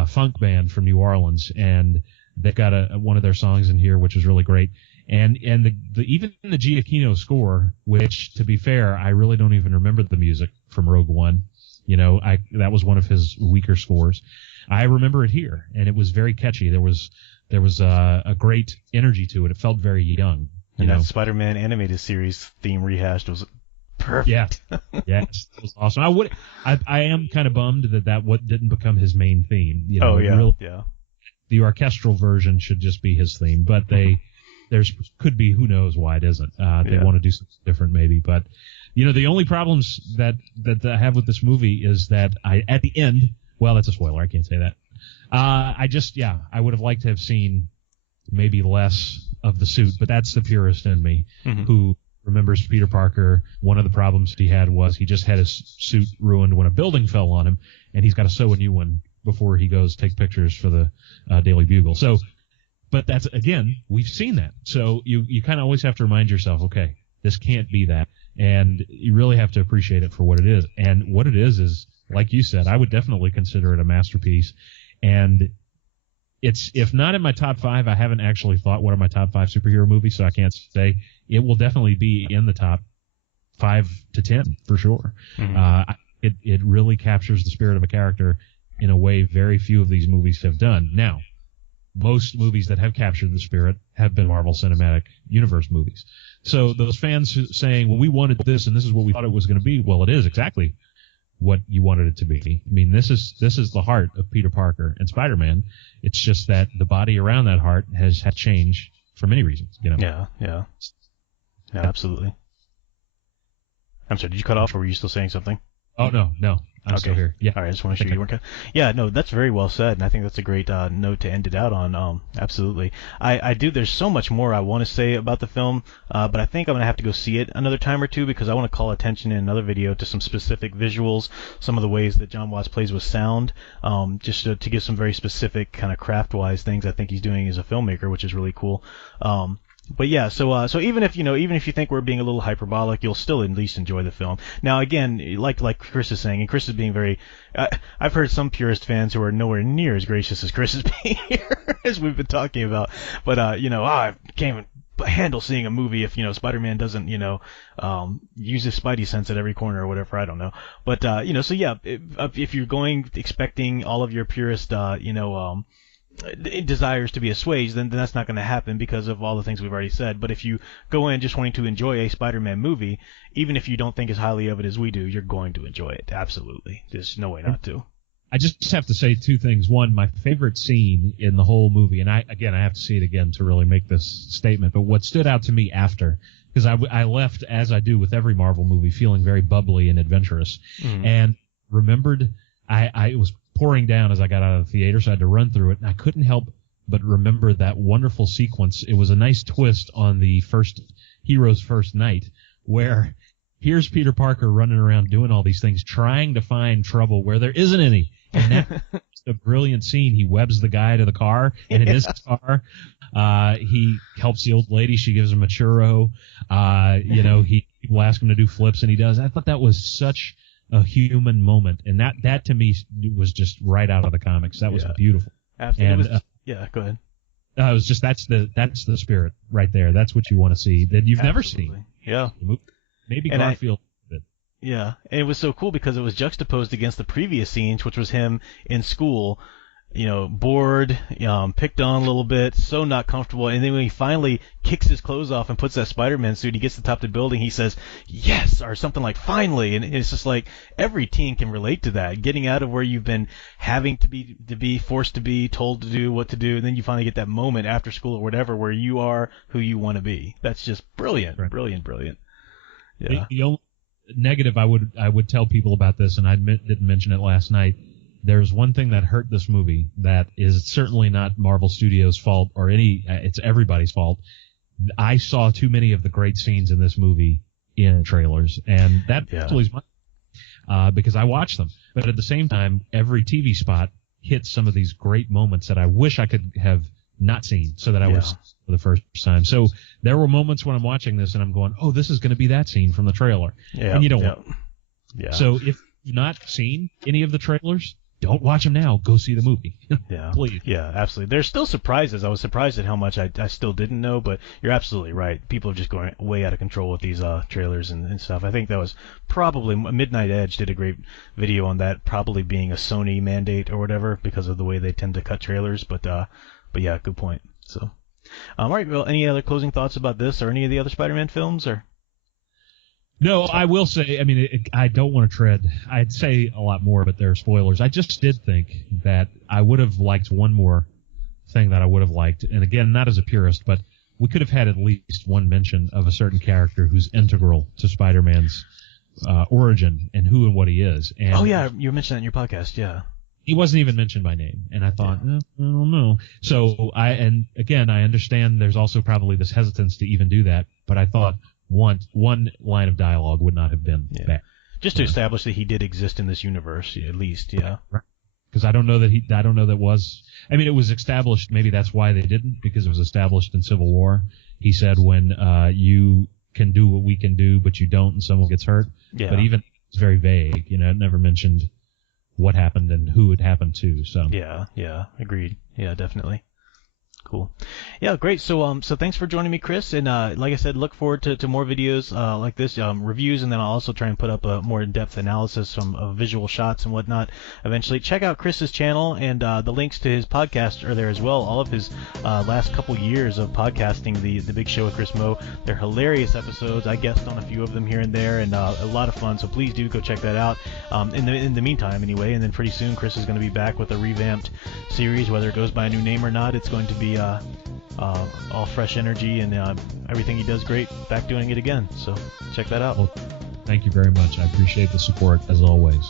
funk band from New Orleans. And they've got one of their songs in here, which is really great. And even the Giacchino score, which, to be fair, I really don't even remember the music from Rogue One. That was one of his weaker scores. I remember it here, and it was very catchy. There was a great energy to it. It felt very young. That Spider-Man animated series theme rehashed was perfect. Yeah, yes, it was awesome. I am kind of bummed that what didn't become his main theme. The orchestral version should just be his theme, but could be, who knows why it isn't. They want to do something different maybe, but the only problems that I have with this movie is that at the end, well, that's a spoiler, I can't say that. I would have liked to have seen maybe less of the suit, but that's the purist in me who remembers Peter Parker. One of the problems he had was he just had his suit ruined when a building fell on him, and he's got to sew a new one before he goes take pictures for the Daily Bugle. So, but that's, again, we've seen that. So you kind of always have to remind yourself, okay, this can't be that. And you really have to appreciate it for what it is. And what it is, like you said, I would definitely consider it a masterpiece. And it's, if not in my top 5, I haven't actually thought what are my top 5 superhero movies, so I can't say. It will definitely be in the top 5 to 10 for sure. It really captures the spirit of a character in a way very few of these movies have done. Now, most movies that have captured the spirit have been Marvel Cinematic Universe movies. So those fans saying, well, we wanted this and this is what we thought it was going to be, well, it is exactly what you wanted it to be. I mean, this is the heart of Peter Parker and Spider-Man. It's just that the body around that heart has had change for many reasons. Yeah, absolutely. I'm sorry, did you cut off or were you still saying something? Oh, no. I'm still here. Yeah. All right. I just want to make sure you weren't. Yeah. No, that's very well said, and I think that's a great note to end it out on. Absolutely. I do. There's so much more I want to say about the film, but I think I'm gonna have to go see it another time or two because I want to call attention in another video to some specific visuals, some of the ways that John Watts plays with sound, just to give some very specific kind of craft-wise things I think he's doing as a filmmaker, which is really cool. But yeah, so even if you think we're being a little hyperbolic, you'll still at least enjoy the film. Now again, like Chris is saying, and Chris is being very, I've heard some purist fans who are nowhere near as gracious as Chris is being here, as we've been talking about. But I can't handle seeing a movie if Spider-Man doesn't use his Spidey sense at every corner or whatever. I don't know. But so yeah, if you're going expecting all of your purist desires to be assuaged, then that's not going to happen because of all the things we've already said. But if you go in just wanting to enjoy a Spider-Man movie, even if you don't think as highly of it as we do, you're going to enjoy it. Absolutely. There's no way not to. I just have to say two things. One, my favorite scene in the whole movie, and I have to see it again to really make this statement, but what stood out to me after, because I left, as I do with every Marvel movie, feeling very bubbly and adventurous, and remembered it was pouring down as I got out of the theater, so I had to run through it, and I couldn't help but remember that wonderful sequence. It was a nice twist on the hero's first night, where here's Peter Parker running around doing all these things, trying to find trouble where there isn't any. And that's a brilliant scene. He webs the guy to the car, and in his car, he helps the old lady. She gives him a churro. People ask him to do flips, and he does. I thought that was such a human moment, and that to me was just right out of the comics. That was beautiful. Absolutely. And, go ahead. It was just that's the spirit right there. That's what you want to see that you've never seen. Yeah. Maybe Garfield. Yeah, and it was so cool because it was juxtaposed against the previous scenes, which was him in school, bored, picked on a little bit, so not comfortable, and then when he finally kicks his clothes off and puts that Spider-Man suit, he gets to the top of the building, he says, yes, or something like, finally, and it's just like, every teen can relate to that, getting out of where you've been having to be forced to be, told to do what to do, and then you finally get that moment after school or whatever where you are who you want to be. That's just brilliant, right. Brilliant. Yeah. The only negative I would tell people about this, and I didn't mention it last night, there's one thing that hurt this movie that is certainly not Marvel Studios' fault or it's everybody's fault. I saw too many of the great scenes in this movie in trailers, and that pleased my because I watched them. But at the same time, every TV spot hits some of these great moments that I wish I could have not seen, so that I was for the first time. So there were moments when I'm watching this and I'm going, oh, this is going to be that scene from the trailer. Yeah, and you don't want. Yeah. So if you've not seen any of the trailers, don't watch them now. Go see the movie. Yeah. Please. Yeah, absolutely. There's still surprises. I was surprised at how much I still didn't know, but you're absolutely right. People are just going way out of control with these trailers and stuff. I think that was probably Midnight Edge did a great video on that, probably being a Sony mandate or whatever because of the way they tend to cut trailers. But yeah, good point. So, all right. Well, any other closing thoughts about this or any of the other Spider-Man films? Or no, I will say. I mean, I don't want to tread. I'd say a lot more, but there are spoilers. I just did think that I would have liked one more thing that I would have liked, and again, not as a purist, but we could have had at least one mention of a certain character who's integral to Spider-Man's origin and who and what he is. And oh yeah, you mentioned that in your podcast. Yeah. He wasn't even mentioned by name, and I thought, I don't know. So I understand there's also probably this hesitance to even do that, but I thought one line of dialogue would not have been bad. Just to establish that he did exist in this universe, at least, yeah. Right. Because I don't know that was. I mean, it was established. Maybe that's why they didn't, because it was established in Civil War. He said when you can do what we can do, but you don't, and someone gets hurt. Yeah. But even it's very vague. It never mentioned what happened and who it happened to. So yeah, agreed. Yeah, definitely. Cool. Yeah, great. So thanks for joining me, Chris. And like I said, look forward to more videos like this, reviews, and then I'll also try and put up a more in-depth analysis of visual shots and whatnot eventually. Check out Chris's channel, and the links to his podcast are there as well. All of his last couple years of podcasting, the Big Sheaux with Chris Meaux, they're hilarious episodes. I guest on a few of them here and there, and a lot of fun. So please do go check that out. In the meantime, anyway, and then pretty soon Chris is going to be back with a revamped series, whether it goes by a new name or not. It's going to be all fresh energy, and everything he does great, back doing it again. So check that out. Well, thank you very much. I appreciate the support as always.